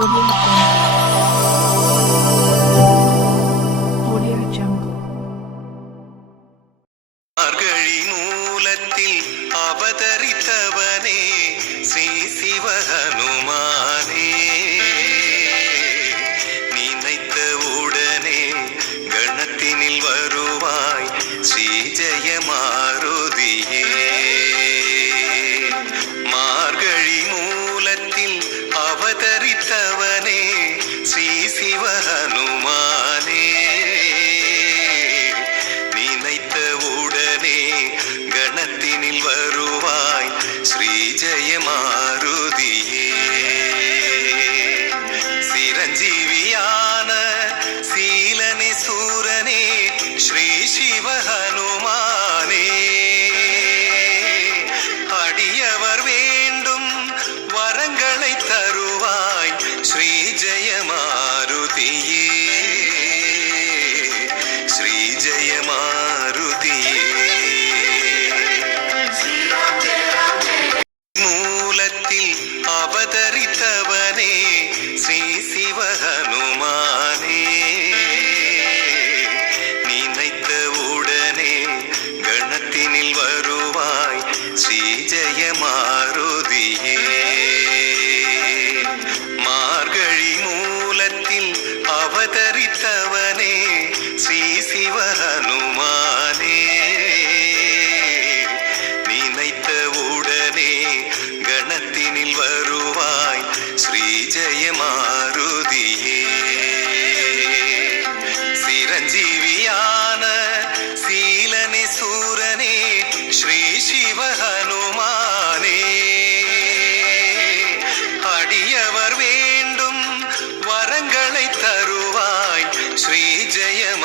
Audio Jungle. மார்கழி மூலத்தில் அவதரித்தவனே ஸ்ரீ சிவஹனுமானே, நினைத்த உடனே கணத்தினில் வருவாய் ஸ்ரீ ஜெயமாருதியே. மார்கழி மூலத்தில் அவதரித்தவனே ஸ்ரீ சிவஹனுமானே, நினைத்த உடனே கணத்தினில் வருவாய் ஸ்ரீ ஜெயமாருதியே. சிரஞ்சீவியான சீலனே சூரனே ஸ்ரீ சிவஹனுமானே, அடியவர் வேண்டும் வரங்களை தருவாய் ஸ்ரீ ஜெயமாருதியே. ஸ்ரீ ஜெயமாருதியே. மூலத்தில் அவதரித்தவனே ஸ்ரீ சிவஹனுமானே, நினைத்த உடனே கணத்தினில் வருவாய் ஸ்ரீ ஜெயமாருதியே. மார்கழி மூலத்தில் அவதரித்தவனே ஸ்ரீ சிவஹனுமானே, நினைத்த உடனே கணத்தினில் வருவாய் ஸ்ரீ ஜெயமாருதியே. சிரஞ்சீவியான சீலனே சூரனே ஸ்ரீ சிவஹனுமானே, அடியவர் வேண்டும் வரங்களை தருவாய் ஸ்ரீ ஜெயம்